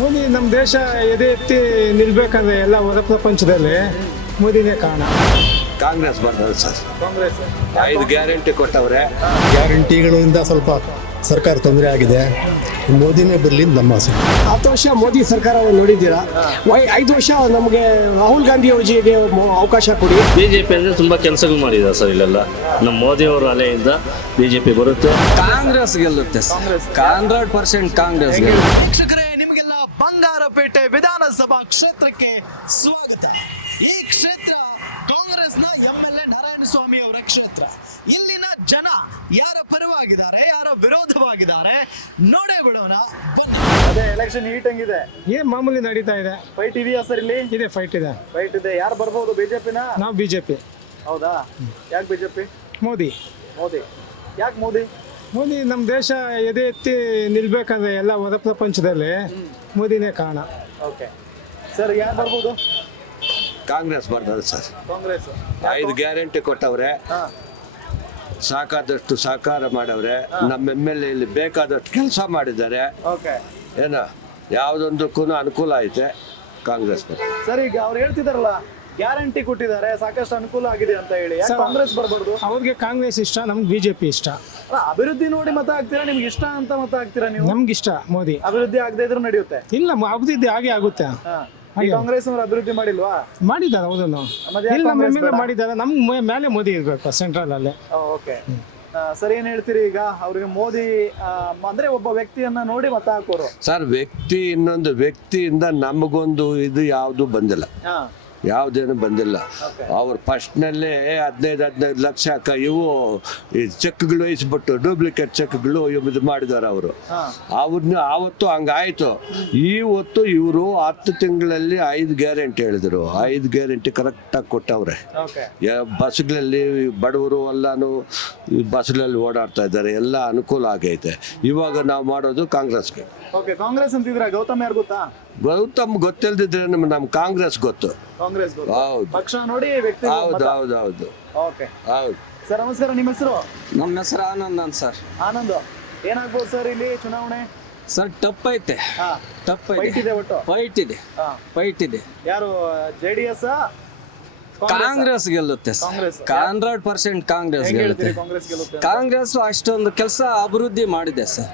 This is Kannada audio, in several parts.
ಮೋದಿ ನಮ್ಮ ದೇಶ ಎದೆ ಎತ್ತಿ ನಿಲ್ಬೇಕಂದ್ರೆ ಎಲ್ಲ ಹೊರ ಪ್ರಪಂಚದಲ್ಲಿ ಮೋದಿನೇ ಕಾರಣ. ಕಾಂಗ್ರೆಸ್ ಬರ್ತದೆ ಸರ್. ಕಾಂಗ್ರೆಸ್ 5 ಗ್ಯಾರಂಟಿ ಕೊಟ್ಟವ್ರೆ. ಗ್ಯಾರಂಟಿಗಳಿಂದ ಸ್ವಲ್ಪ ಸರ್ಕಾರ ತೊಂದರೆ ಆಗಿದೆ. ಮೋದಿನೇ ಬರಲಿ ನಮ್ಮ ಆಸೆ. 10 ವರ್ಷ ಮೋದಿ ಸರ್ಕಾರ ನೋಡಿದ್ದೀರಾ? 5 ವರ್ಷ ನಮಗೆ ರಾಹುಲ್ ಗಾಂಧಿ ಅವರಿಗೆ ಅವಕಾಶ ಕೊಡಿ. ಬಿಜೆಪಿ ಅಂದ್ರೆ ತುಂಬಾ ಕೆಲಸಗಳು ಮಾಡಿದ್ದಾರೆ ಸರ್. ಇಲ್ಲೆಲ್ಲ ನಮ್ಮ ಮೋದಿ ಅವರ ಅಲೆಯಿಂದ ಬಿಜೆಪಿ ಬರುತ್ತೆ. ಕಾಂಗ್ರೆಸ್ ಗೆಲ್ಲುತ್ತೆ. 100% ಕಾಂಗ್ರೆಸ್. ವೀಕ್ಷಕರೇ, ನಿಮಗೆಲ್ಲ ಬಂಗಾರಪೇಟೆ ವಿಧಾನಸಭಾ ಕ್ಷೇತ್ರಕ್ಕೆ ಸ್ವಾಗತ. ಈ ಕ್ಷೇತ್ರ ಕಾಂಗ್ರೆಸ್ನ MLA ನಾರಾಯಣಸ್ವಾಮಿ ಅವರ ಕ್ಷೇತ್ರ. ಇಲ್ಲಿನ ಜನ ಯಾರ ಪರವಾಗಿದ್ದಾರೆ, ಯಾರ ವಿರೋಧವಾಗಿದ್ದಾರೆ ನೋಡೇ ಬಿಡೋಣ ಬನ್ನಿ. ಅದೇ ಎಲೆಕ್ಷನ್ ಹೀಟ್ ಹೆಂಗಿದೆ? ಏನ್ ಮಾಮೂಲಿ ನಡೀತಾ ಇದೆ. ಫೈಟ್ ಇದೆಯಾ ಸರ್ ಇಲ್ಲಿ? ಇದೆ, ಫೈಟ್ ಇದೆ. ಫೈಟ್ ಇದೆ. ಯಾರು ಬರ್ಬೋದು? ಬಿಜೆಪಿನ? ನಾವು ಬಿಜೆಪಿ. ಹೌದಾ? ಯಾಕೆ ಬಿಜೆಪಿ? ಮೋದಿ. ಮೋದಿ. ಯಾಕೆ ಮೋದಿ? ಮೋದಿ ನಮ್ಮ ದೇಶ ಎದೆ ಎತ್ತಿ ನಿಲ್ಬೇಕಂದ್ರೆ ಎಲ್ಲ ಹೊರ ಪ್ರಪಂಚದಲ್ಲಿ ಮೋದಿನೇ ಕಾರಣ. ಓಕೆ ಸರ್, ಯಾರು ಬರ್ಬೋದು? ಕಾಂಗ್ರೆಸ್ ಬರ್ತದೆ ಸರ್. ಕಾಂಗ್ರೆಸ್. 5 ಗ್ಯಾರಂಟಿ ಕೊಟ್ಟವ್ರೆ. ಸಾಕಾದಷ್ಟು ಸಹಕಾರ ಮಾಡವ್ರೆ. ನಮ್ಮ MLA ಇಲ್ಲಿ ಬೇಕಾದಷ್ಟು ಕೆಲಸ ಮಾಡಿದ್ದಾರೆ. ಓಕೆ. ಏನ ಯಾವುದೊಂದಕ್ಕೂ ಅನುಕೂಲ ಐತೆ. ಕಾಂಗ್ರೆಸ್ ಬರ್ತದೆ. ಸರ್, ಈಗ ಅವ್ರು ಹೇಳ್ತಿದಾರಲ್ಲ ಗ್ಯಾರಂಟಿ ಕೊಟ್ಟಿದ್ದಾರೆ, ಸಾಕಷ್ಟು ಅನುಕೂಲ ಆಗಿದೆ ಅಂತ ಹೇಳಿ, ಯಾಕೆ ಕಾಂಗ್ರೆಸ್ ಬರ್ಬಾರ್ದು? ಅವ್ರಿಗೆ ಕಾಂಗ್ರೆಸ್ ಇಷ್ಟ, ನಮ್ಗೆ ಬಿಜೆಪಿ ಇಷ್ಟ. ಅಲ್ಲ, ಅಭಿವೃದ್ಧಿ ನೋಡಿ ಮತ ಹಾಕ್ತೀರಾ? ನಿಮ್ಗೆ ಇಷ್ಟ ಅಂತ ಮತ ಹಾಕ್ತೀರಾ ನೀವು? ನಮ್ಗೆ ಇಷ್ಟ ಮೋದಿ. ಅಭಿವೃದ್ಧಿ ಆಗದೆ ಇದ್ರೂ ನಡೆಯುತ್ತೆ. ಇಲ್ಲ, ಅಭಿವೃದ್ಧಿ ಹಾಗೆ ಆಗುತ್ತೆ. ಈ ಕಾಂಗ್ರೆಸ್ ಅವರು ಅಭಿವೃದ್ಧಿ ಮಾಡಿಲ್ವಾ? ಮಾಡಿದ್ದಾರೆ, ಹೌದನ್ನು. ಮತ್ತೆ ಯಾಕೆ ಇಲ್ಲ, ನಮ್ಮ ಕಾಂಗ್ರೆಸ್ ಮೇಲೆ ಬೇಡ? ಮಾಡಿದ್ದಾರೆ. ನಮ್ ಮೇಲೆ ಮೋದಿ ಇರ್ಬೇಕು ಸೆಂಟ್ರಲ್ ಅಲ್ಲಿ. ಓಕೆ ಸರ್, ಏನ್ ಹೇಳ್ತೀರಿ ಈಗ? ಅವ್ರಿಗೆ ಮೋದಿ ಅಂದ್ರೆ ಒಬ್ಬ ವ್ಯಕ್ತಿಯನ್ನ ನೋಡಿ ಮತ ಹಾಕೋರು. ಸರ್, ವ್ಯಕ್ತಿ ಇನ್ನೊಂದು ವ್ಯಕ್ತಿಯಿಂದ ನಮಗೊಂದು ಇದು ಯಾವುದು ಬಂದಿಲ್ಲ. ಯಾವುದೇನು ಬಂದಿಲ್ಲ. ಅವ್ರು ಫಸ್ಟ್ನಲ್ಲೇ 15 ಲಕ್ಷ ಇವು ಈ ಚೆಕ್ಗಳು ಇಸ್ಬಿಟ್ಟು ಡೂಪ್ಲಿಕೇಟ್ ಚೆಕ್ಗಳು ಇದು ಮಾಡಿದಾರೆ ಅವರು. ಅವ್ರನ್ನ ಆವತ್ತು ಹಂಗಾಯ್ತು. ಇವತ್ತು ಇವರು 10 ತಿಂಗಳಲ್ಲಿ 5 ಗ್ಯಾರಂಟಿ ಹೇಳಿದ್ರು. 5 ಗ್ಯಾರಂಟಿ ಕರೆಕ್ಟಾಗಿ ಕೊಟ್ಟವ್ರೆ. ಬಸ್ಗಳಲ್ಲಿ ಬಡವರು ಎಲ್ಲಾನು ಬಸ್ಗಳಲ್ಲಿ ಓಡಾಡ್ತಾ ಇದ್ದಾರೆ. ಎಲ್ಲ ಅನುಕೂಲ ಆಗೈತೆ. ಇವಾಗ ನಾವು ಮಾಡೋದು ಕಾಂಗ್ರೆಸ್ಗೆ. ಓಕೆ, ಕಾಂಗ್ರೆಸ್ ಅಂತಿದ್ರ ಗೌತಮ್ ಯಾರು ಗೊತ್ತಾ? ಗೌತಮ್ ಗೊತ್ತಿಲ್ದಿದ್ರೆ ನಮ್ ಕಾಂಗ್ರೆಸ್ ಗೊತ್ತು. ಕಾಂಗ್ರೆಸ್ ಗೊತ್ತು. ಹೌದು, ಪಕ್ಷ ನೋಡಿ ವ್ಯಕ್ತಿ. ಹೌದು, ಹೌದು, ಹೌದು, ಓಕೆ ಹೌದು. ಸರ್, ನಮಸ್ಕಾರ. ನಿಮ್ಮ ಹೆಸರು? ನಮ್ಮ ಹೆಸರು ಆನಂದ್ ಅಂತ ಸರ್. ಆನಂದ್. ಏನಾಗ್ಬೋದು ಸರ್ ಇಲ್ಲಿ ಚುನಾವಣೆ? ಸರ್, ಟಪ್ ಐತೆ. ಟಪ್ ಫೈಟ್ ಇದೆ ಒಟ್ಟು. ಫೈಟ್ ಇದೆ. ಫೈಟ್ ಇದೆ. ಯಾರು JDS? ಕಾಂಗ್ರೆಸ್ ಗೆಲ್ಲುತ್ತೆ. ಕಾಂಗ್ರೆಸ್. 100% ಕಾಂಗ್ರೆಸ್ ಗೆಲ್ಲುತ್ತೆ. ಕಾಂಗ್ರೆಸ್ ಗೆಲ್ಲುತ್ತೆ. ಕಾಂಗ್ರೆಸ್ ಅಷ್ಟೊಂದು ಕೆಲಸ ಅಭಿವೃದ್ಧಿ ಮಾಡಿದೆ ಸರ್.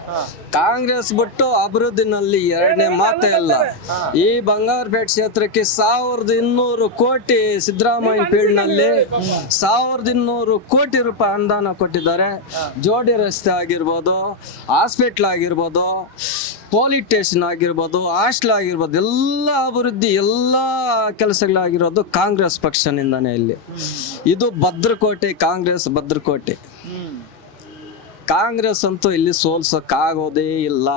ಕಾಂಗ್ರೆಸ್ ಬಿಟ್ಟು ಅಭಿವೃದ್ಧಿನಲ್ಲಿ ಎರಡನೇ ಮಾತೇ ಇಲ್ಲ. ಈ ಬಂಗಾರಪೇಟೆ ಕ್ಷೇತ್ರಕ್ಕೆ 1200 ಕೋಟಿ ಸಿದ್ದರಾಮಯ್ಯ ಪೀರಿಯಡ್ನಲ್ಲಿ 1200 ಕೋಟಿ ರೂಪಾಯಿ ಅನುದಾನ ಕೊಟ್ಟಿದ್ದಾರೆ. ಜೋಡಿ ರಸ್ತೆ ಆಗಿರ್ಬೋದು, ಹಾಸ್ಪಿಟ್ಲ್ ಆಗಿರ್ಬೋದು, ಪೊಲೀಸ್ ಸ್ಟೇಷನ್ ಆಗಿರ್ಬೋದು, ಹಾಸ್ಟೆಲ್ ಆಗಿರ್ಬೋದು, ಎಲ್ಲ ಅಭಿವೃದ್ಧಿ, ಎಲ್ಲ ಕೆಲಸಗಳಾಗಿರೋದು ಕಾಂಗ್ರೆಸ್ ಪಕ್ಷನಿಂದಾನೇ ಇಲ್ಲಿ. ಇದು ಭದ್ರಕೋಟೆ, ಕಾಂಗ್ರೆಸ್ ಭದ್ರಕೋಟೆ. ಕಾಂಗ್ರೆಸ್ ಅಂತೂ ಇಲ್ಲಿ ಸೋಲ್ಸಕ್ಕಾಗೋದೇ ಇಲ್ಲ.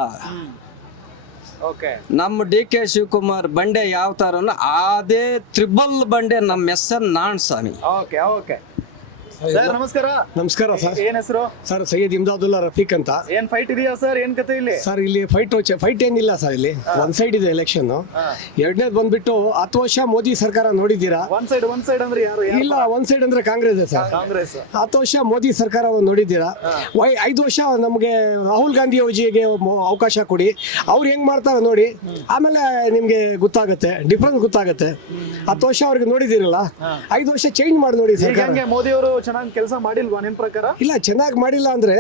ಓಕೆ. ನಮ್ಮ DK ಶಿವಕುಮಾರ್ ಬಂಡೆ ಯಾವ ಥರನೋ ಅದೇ ತ್ರಿಬಲ್ ಬಂಡೆ ನಮ್ಮ SN Narayanaswamy. Okay. Okay sir, ನಮಸ್ಕಾರ. ನಮಸ್ಕಾರ ಸರ್. ಏನ್ ಹೆಸರು? ಸರ್, ಸೈಯದ್ ಇಮ್ದಾದುಲ್ಲಾ ರಫೀಕ್ ಅಂತ. ಏನ್ ಫೈಟ್ ಇದೆಯಾ ಸರ್? ಏನ್ ಕತೆ ಇಲ್ಲಿ? ಸರ್, ಇಲ್ಲಿ ಫೈಟ್ ಏನಿಲ್ಲ ಸರ್. ಇಲ್ಲಿ ಒಂದ್ ಸೈಡ್ ಇದೆ ಎಲೆಕ್ಷನ್. ಎರಡನೇದು ಬಂದ್ಬಿಟ್ಟು 10 ವರ್ಷ ಮೋದಿ ಸರ್ಕಾರ ನೋಡಿದ್ದೀರಾ? ಒನ್ ಸೈಡ್ ಅಂದ್ರೆ ಯಾರು? ಇಲ್ಲ, ಒಂದ್ ಸೈಡ್ ಅಂದ್ರೆ ಕಾಂಗ್ರೆಸ್ ಸರ್. ಕಾಂಗ್ರೆಸ್. 10 ವರ್ಷ ಮೋದಿ ಸರ್ಕಾರ ನೋಡಿದ್ದೀರಾ? 5 ವರ್ಷ ನಮಗೆ ರಾಹುಲ್ ಗಾಂಧಿ ಅವರಿಗೆ ಅವಕಾಶ ಕೊಡಿ. ಅವ್ರು ಹೆಂಗ್ ಮಾಡ್ತಾರೆ ನೋಡಿ, ಆಮೇಲೆ ನಿಮ್ಗೆ ಗೊತ್ತಾಗುತ್ತೆ, ಡಿಫ್ರೆನ್ಸ್ ಗೊತ್ತಾಗುತ್ತೆ. 10 ವರ್ಷ ಅವ್ರಿಗೆ ನೋಡಿದಿರಲ್ಲ, 5 ವರ್ಷ ಚೇಂಜ್ ಮಾಡಿ ನೋಡಿ ಸರ್ಕಾರ. ಮೋದಿ ಅವರು ಚೆನ್ನಾಗಿ ಕೆಲಸ ಮಾಡಿಲ್ವಾ ನಿಮ್ ಪ್ರಕಾರ? ಇಲ್ಲ, ಚೆನ್ನಾಗಿ ಮಾಡಿಲ್ಲ ಅಂದ್ರೆ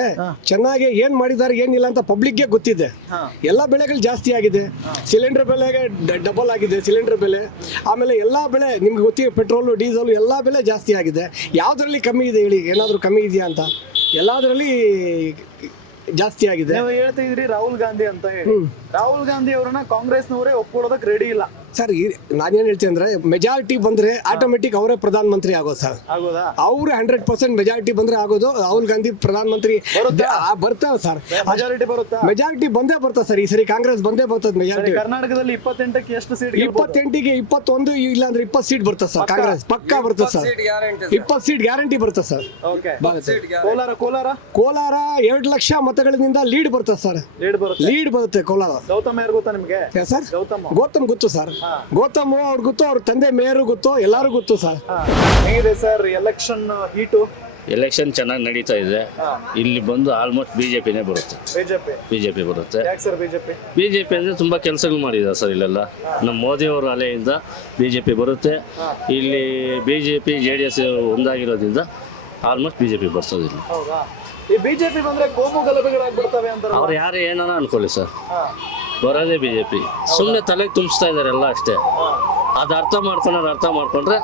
ಚೆನ್ನಾಗಿ ಏನ್ ಮಾಡಿದಾರೆ ಏನಿಲ್ಲ ಅಂತ ಪಬ್ಲಿಕ್ಗೆ ಗೊತ್ತಿದೆ. ಎಲ್ಲ ಬೆಳೆಗಳು ಜಾಸ್ತಿ ಆಗಿದೆ. ಸಿಲಿಂಡರ್ ಬೆಲೆಗೆ ಡಬಲ್ ಆಗಿದೆ ಸಿಲಿಂಡರ್ ಬೆಲೆ. ಆಮೇಲೆ ಎಲ್ಲಾ ಬೆಲೆ ನಿಮ್ಗೆ ಗೊತ್ತಿದೆ, ಪೆಟ್ರೋಲು, ಡೀಸೆಲ್ ಎಲ್ಲ ಬೆಲೆ ಜಾಸ್ತಿ ಆಗಿದೆ. ಯಾವ್ದ್ರಲ್ಲಿ ಕಮ್ಮಿ ಇದೆ ಹೇಳಿ? ಏನಾದ್ರು ಕಮ್ಮಿ ಇದೆಯಾ ಅಂತ? ಎಲ್ಲಾದ್ರಲ್ಲಿ ಜಾಸ್ತಿ ಆಗಿದೆ. ನೀವು ಹೇಳ್ತಾ ಇದ್ರಿ ರಾಹುಲ್ ಗಾಂಧಿ ಅಂತ ಹೇಳಿ. ರಾಹುಲ್ ಗಾಂಧಿ ಅವರನ್ನ ಕಾಂಗ್ರೆಸ್ನವರೇ ಒಪ್ಕೊಳ್ಳೋದಕ್ಕೆ ರೆಡಿ ಇಲ್ಲ ಸರ್. ನಾನೇನ್ ಹೇಳ್ತೀನಿ ಅಂದ್ರೆ, ಮೆಜಾರಿಟಿ ಬಂದ್ರೆ ಆಟೋಮೆಟಿಕ್ ಅವರೇ ಪ್ರಧಾನ ಮಂತ್ರಿ ಆಗೋದು ಸರ್. ಆಗೋದಾ? ಅವ್ರು 100% ಮೆಜಾರಿಟಿ ಬಂದ್ರೆ ಆಗೋದು. ರಾಹುಲ್ ಗಾಂಧಿ ಪ್ರಧಾನ ಮಂತ್ರಿ ಬರ್ತಾವ ಸರ್. ಮೆಜಾರಿಟಿ ಬರುತ್ತಾ? ಮೆಜಾರಿಟಿ ಬಂದೇ ಬರ್ತದೆ ಸರ್. ಈ ಸರಿ ಕಾಂಗ್ರೆಸ್ ಬಂದೇ ಬರ್ತದೆ ಮೆಜಾರಿಟಿ. ಕರ್ನಾಟಕದಲ್ಲಿ 28ಕ್ಕೆ ಎಷ್ಟು ಸೀಟ್? 28ಗೆ 21, ಇಲ್ಲ ಅಂದ್ರೆ 20 ಸೀಟ್ ಬರ್ತದೆ ಸರ್. ಕಾಂಗ್ರೆಸ್ ಪಕ್ಕಾ ಬರ್ತದೆ ಸರ್. 20 ಸೀಟ್ ಗ್ಯಾರಂಟಿ ಬರ್ತದೆ ಸರ್. ಕೋಲಾರ 2 ಲಕ್ಷ ಮತಗಳಿಂದ ಲೀಡ್ ಬರ್ತದೆ ಸರ್. ಲೀಡ್ ಬರುತ್ತೆ ಕೋಲಾರ. ಗೌತಮ್ ಯಾರು ಗೊತ್ತಾ ನಿಮ್ಗೆ? ಸರ್, ಗೌತಮ್ ಗೊತ್ತು ಸರ್. ಗೌತಮ್ ಅವ್ರು ಗೊತ್ತು, ಅವ್ರ ತಂದೆ ಮೇಯರು ಗೊತ್ತು, ಎಲ್ಲಾರು ಗೊತ್ತು ಸರ್. ಹೇಗಿದೆ ಸರ್ ಎಲೆಕ್ಷನ್ ಹೀಟು? ಎಲೆಕ್ಷನ್ ಚೆನ್ನಾಗಿ ನಡೀತಾ ಇದೆ. ಇಲ್ಲಿ ಬಂದು ಆಲ್ಮೋಸ್ಟ್ ಬಿಜೆಪಿನೇ ಬರುತ್ತೆ. ಬಿಜೆಪಿ ಬರುತ್ತೆ. ಯಾಕೆ ಸರ್ ಬಿಜೆಪಿ? ಬಿಜೆಪಿ ಅಂದರೆ ತುಂಬ ಕೆಲಸಗಳು ಮಾಡಿದ್ದಾರೆ ಸರ್ ಇಲ್ಲೆಲ್ಲ. ನಮ್ಮ ಮೋದಿಯವರ ಅಲೆಯಿಂದ ಬಿಜೆಪಿ ಬರುತ್ತೆ. ಇಲ್ಲಿ ಬಿಜೆಪಿ JDS ಒಂದಾಗಿರೋದ್ರಿಂದ ಆಲ್ಮೋಸ್ಟ್ ಬಿಜೆಪಿ ಬರ್ತದಿಲ್ಲ. ಹೌದಾ? ಈ ಬಿಜೆಪಿ ಬಂದ್ರೆ ಕೋಮು ಗಲಭೆಗಳಾಗ್ಬಿಡ್ತವೆ ಅಂತಾರೆ. ಅವ್ರು ಯಾರು ಏನಾರ ಅನ್ಕೊಳ್ಳಿ ಸರ್, ಬರೋದೇ ಬಿಜೆಪಿ. ಸುಮ್ಮನೆ ತಲೆಗೆ ತುಂಬಿಸ್ತಾ ಇದ್ದಾರೆ ಎಲ್ಲ ಅಷ್ಟೇ. ಅದು ಅರ್ಥ ಮಾಡ್ಕೊಂಡ್ರೆ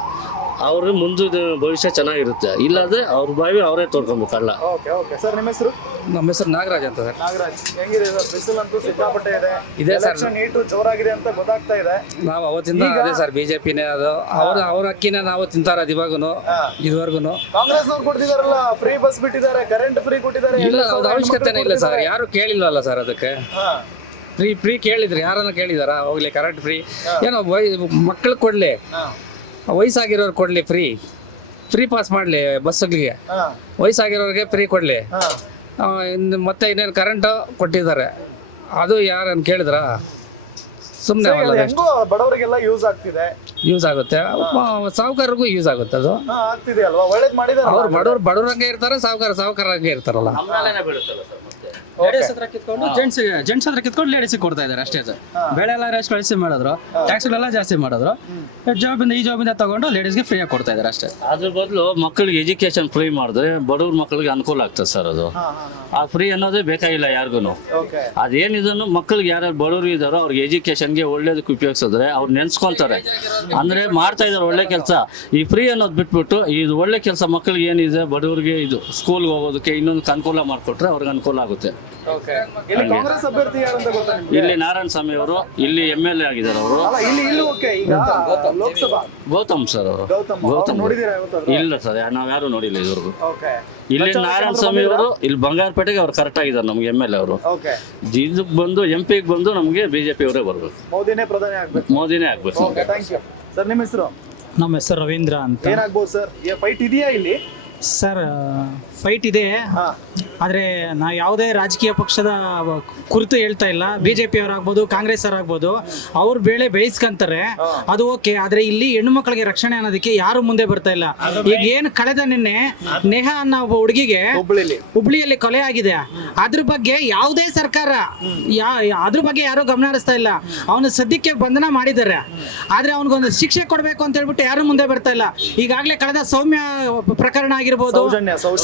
ಅವ್ರ ಮುಂದೆ ಭವಿಷ್ಯ ಚೆನ್ನಾಗಿರುತ್ತೆ. ಇಲ್ಲಾಂದ್ರೆ ಅವ್ರ ಬಾವಿ ಅವರೇ ತೋರ್ಕೊಬೇಕಲ್ಲ. ಓಕೆ ಓಕೆ ಸರ್, ನಿಮ್ಮ ಹೆಸರು? ನಮ್ಮ ಹೆಸರು ನಾಗರಾಜ್ ಅಂತ ಸರ್. ನಾಗರಾಜ್, ಹೆಂಗಿದೆ ಸರ್? ಬಿಸಿಲಂತೂ ಸಿಕ್ಕಾಪಟ್ಟೆ ಇದೆ. ಇದೆ ಸರ್. ಎಲೆಕ್ಷನ್ ಏಟು ಜೋರಾಗಿದೆ ಅಂತ ಗೊತ್ತಾಗ್ತಾ ಇದೆ. ನಾವು ಅವತ್ತಿಂದ ಅದೇ ಸರ್, ಬಿಜೆಪಿನೇ ಅದು. ಅವ್ರ ಅಕ್ಕಿನ ನಾವು ತಿಂತಾರ ಇವಾಗನು ಇದುವರೆಗೂ. ಕಾಂಗ್ರೆಸ್ ಅವ್ರು ಕೊಡ್ತಿದಾರಲ್ಲ, ಫ್ರೀ ಬಸ್ ಬಿಟ್ಟಿದ್ದಾರೆ, ಕರೆಂಟ್ ಫ್ರೀ ಕೊಟ್ಟಿದ್ದಾರೆ. ಇಲ್ಲ, ಅದು ಅವಶ್ಯಕತೆನೇ ಇಲ್ಲ ಸರ್. ಯಾರು ಕೇಳಿಲ್ವಲ್ಲ ಸರ್ ಅದಕ್ಕೆ. ಫ್ರೀ ಕೇಳಿದ್ರು, ಯಾರನ್ನ ಕೇಳಿದಾರ? ಹೋಗ್ಲಿ ಕರೆಂಟ್ ಫ್ರೀ ಏನೋ ಮಕ್ಳು ಕೊಡ್ಲಿ, ವಯಸ್ಸಾಗಿರೋರು ಕೊಡ್ಲಿ, ಫ್ರೀ ಪಾಸ್ ಮಾಡಲಿ ಬಸ್ಗಳಿಗೆ. ವಯಸ್ಸಾಗಿರೋರಿಗೆ ಫ್ರೀ ಕೊಡಲಿ. ಮತ್ತೆ ಇನ್ನೇನು ಕರೆಂಟ್ ಕೊಟ್ಟಿದ್ದಾರೆ, ಅದು ಯಾರನ್ನು ಕೇಳಿದ್ರ? ಸುಮ್ಮನೆ ಹೆಂಗೋ ಬಡವರಿಗೆಲ್ಲ ಯೂಸ್ ಆಗ್ತಿದೆ. ಯೂಸ್ ಆಗುತ್ತೆ, ಸಾಹುಕಾರರಿಗೂ ಯೂಸ್ ಆಗುತ್ತೆ. ಅದು ಆಗ್ತಿದೆ ಅಲ್ವಾ? ಒಳ್ಳೇದ್ ಮಾಡಿದಾರೆ. ಅವ್ರು ಬಡವ್ರಂಗೆ ಇರ್ತಾರೆ, ಸಾಹುಕಾರಂಗೆ ಇರ್ತಾರಲ್ಲ. ಲೇಡೀಸ್ ಹತ್ರ ಕಿತ್ಕೊಂಡು ಜೆಂಟ್ಸ್ ಹತ್ರ ಕಿತ್ಕೊಂಡು ಲೇಡೀಸಿಗೆ ಕೊಡ್ತಾ ಇದ್ದಾರೆ ಅಷ್ಟೇ ಸರ್. ಬೆಳೆ ಎಲ್ಲ ರೇಸ್ ಕಳಿಸಿ ಮಾಡಿದ್ರು, ಟ್ಯಾಕ್ಸ್ಗಳೆಲ್ಲ ಜಾಸ್ತಿ ಮಾಡಿದ್ರು. ಈ ಜಾಬಿಂದ ತಗೊಂಡು ಲೇಡೀಸ್ಗೆ ಫ್ರೀಯಾಗಿ ಕೊಡ್ತಾ ಇದ್ದಾರೆ ಅಷ್ಟೇ. ಅದ್ರ ಬದಲು ಮಕ್ಕಳಿಗೆ ಎಜುಕೇಶನ್ ಫ್ರೀ ಮಾಡಿದ್ರೆ ಬಡವ್ರ ಮಕ್ಕಳಿಗೆ ಅನುಕೂಲ ಆಗ್ತದೆ ಸರ್. ಅದು ಆ ಫ್ರೀ ಅನ್ನೋದೇ ಬೇಕಾಗಿಲ್ಲ ಯಾರಿಗೂ. ಅದೇನಿದನ್ನು ಮಕ್ಕಳಿಗೆ ಯಾರ್ಯಾರು ಬಡವರು ಇದ್ದಾರೋ ಅವ್ರಿಗೆ ಎಜುಕೇಶನ್ಗೆ ಒಳ್ಳೇದಕ್ಕೆ ಉಪಯೋಗಿಸಿದ್ರೆ ಅವ್ರು ನೆನ್ಸ್ಕೊಳ್ತಾರೆ. ಅಂದ್ರೆ ಮಾಡ್ತಾ ಇದ್ದಾರೆ ಒಳ್ಳೆ ಕೆಲಸ. ಈ ಫ್ರೀ ಅನ್ನೋದು ಬಿಟ್ಬಿಟ್ಟು ಇದು ಒಳ್ಳೆ ಕೆಲಸ ಮಕ್ಕಳಿಗೆ ಏನಿದೆ ಬಡವರಿಗೆ ಇದು ಸ್ಕೂಲ್ಗೆ ಹೋಗೋದಕ್ಕೆ ಇನ್ನೊಂದು ಅನುಕೂಲ ಮಾಡಿಕೊಟ್ರೆ ಅವ್ರಿಗೆ ಅನುಕೂಲ ಆಗುತ್ತೆ. ಕಾಂಗ್ರೆಸ್ ಅಭ್ಯರ್ಥಿ ಯಾರಂತ ಗೊತ್ತಾ ನಿಮ್ಗೆ? ಇಲ್ಲಿ ನಾರಾಯಣ ಸ್ವಾಮಿ ಅವರು ಇಲ್ಲಿ MLA ಆಗಿದ್ದಾರೆ. ಅವರು ಇಲ್ಲಿ ಓಕೆ. ಈಗ ಲೋಕಸಭಾ ಗೌತಮ್ ಸರ್ ಅವರು. ಗೌತಮ್ ನೋಡಿದೀರಾ ಇವತ್ತು? ಇಲ್ಲ ಸರ್, ನಾವ್ ಯಾರು ನೋಡಿಲ್ಲ ಇದುವರೆಗೂ. ಓಕೆ. ಇಲ್ಲಿ ನಾರಾಯಣ ಸ್ವಾಮಿ ಅವರು ಇಲ್ಲಿ ಬಂಗಾರಪೇಟೆಗೆ ಅವ್ರು ಕರೆಕ್ಟ್ ಆಗಿದ್ದಾರೆ ನಮ್ಗೆ MLA ಅವರು. ಓಕೆ. ಇದಕ್ಕೆ ಬಂದು MP ಗೆ ಬಂದು ನಮ್ಗೆ BJP ಅವರೇ ಬರ್ಬೇಕು. ಮೋದಿನೇ ಪ್ರಧಾನಿ ಆಗ್ಬೇಕು. ಮೋದಿನೇ ಆಗ್ಬೇಕು. Okay, thank you sir. ನಿಮ್ಮ ಹೆಸರು? ನಮ್ಮ ಹೆಸರು ರವೀಂದ್ರ ಅಂತ. ಏನಾಗ್ಬೋದು ಸರ್? ಫೈಟ್ ಇದೆಯಾ ಇಲ್ಲಿ? ಸರ್ ಫೈಟ್ ಇದೆ, ಆದರೆ ನಾವು ಯಾವುದೇ ರಾಜಕೀಯ ಪಕ್ಷದ ಕುರಿತು ಹೇಳ್ತಾ ಇಲ್ಲ. BJP ಅವರಾಗ್ಬೋದು, ಕಾಂಗ್ರೆಸ್ ಅವರಾಗ್ಬೋದು, ಅವ್ರ ಬೇಳೆ ಬೇಯಿಸ್ಕೊಂತಾರೆ, ಅದು ಓಕೆ. ಆದರೆ ಇಲ್ಲಿ ಹೆಣ್ಣು ಮಕ್ಕಳಿಗೆ ರಕ್ಷಣೆ ಅನ್ನೋದಕ್ಕೆ ಯಾರು ಮುಂದೆ ಬರ್ತಾ ಇಲ್ಲ. ಈಗ ಏನು ಕಳೆದ ನಿನ್ನೆ ನೇಹಾ ಅನ್ನೋ ಒಬ್ಬ ಹುಡುಗಿಗೆ ಹುಬ್ಳಿಯಲ್ಲಿ ಕೊಲೆ ಆಗಿದೆ, ಅದ್ರ ಬಗ್ಗೆ ಯಾವುದೇ ಸರ್ಕಾರ ಅದ್ರ ಬಗ್ಗೆ ಯಾರು ಗಮನ ಹರಿಸ್ತಾ ಇಲ್ಲ. ಅವನು ಸದ್ಯಕ್ಕೆ ಬಂಧನ ಮಾಡಿದ್ದಾರೆ, ಆದರೆ ಅವನಿಗೊಂದು ಶಿಕ್ಷೆ ಕೊಡಬೇಕು ಅಂತ ಹೇಳ್ಬಿಟ್ಟು ಯಾರು ಮುಂದೆ ಬರ್ತಾ ಇಲ್ಲ. ಈಗಾಗಲೇ ಕಳೆದ ಸೌಮ್ಯ ಪ್ರಕರಣ ಆಗಿರ್ಬೋದು,